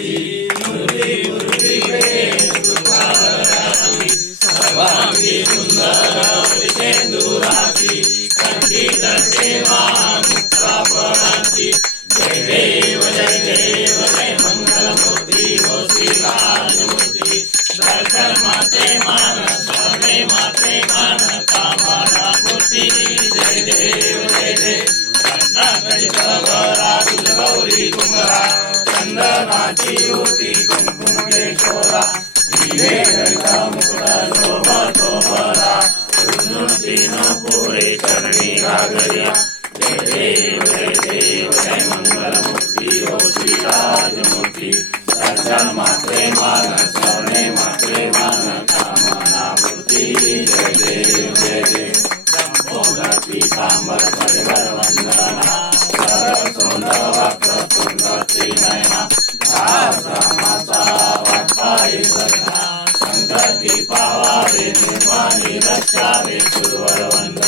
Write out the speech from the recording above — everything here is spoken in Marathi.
राशी मुरली मुरली सर्वांगी सुंदर सिंदुरासी कंठी धरते मुक्तापणाची जय देव जय मंगलमूर्ती हो श्रीराजमूर्ती दर्शन माते मान स्वामी माते मान कामना मूर्ती जय देव गौरा गौरी कुंभरा चंदनाची होती कुंकुम केशोरा मुकुटा शोभा शोभरा तीन पुरे चरणी घागरिया जय देव जय मंगलमूर्ती हो श्रीराजमूर्ती दर्शन मात्रे मान स्वने मात्रे मान कामना मूर्ती जय देव पीतांबर परिवर वंदना सरसोंद वक्र तुंग त्रिनयना दासमासा वाटपाई सगना संकटी पावावे निर्वाणी रक्षावे सुरवर वंदना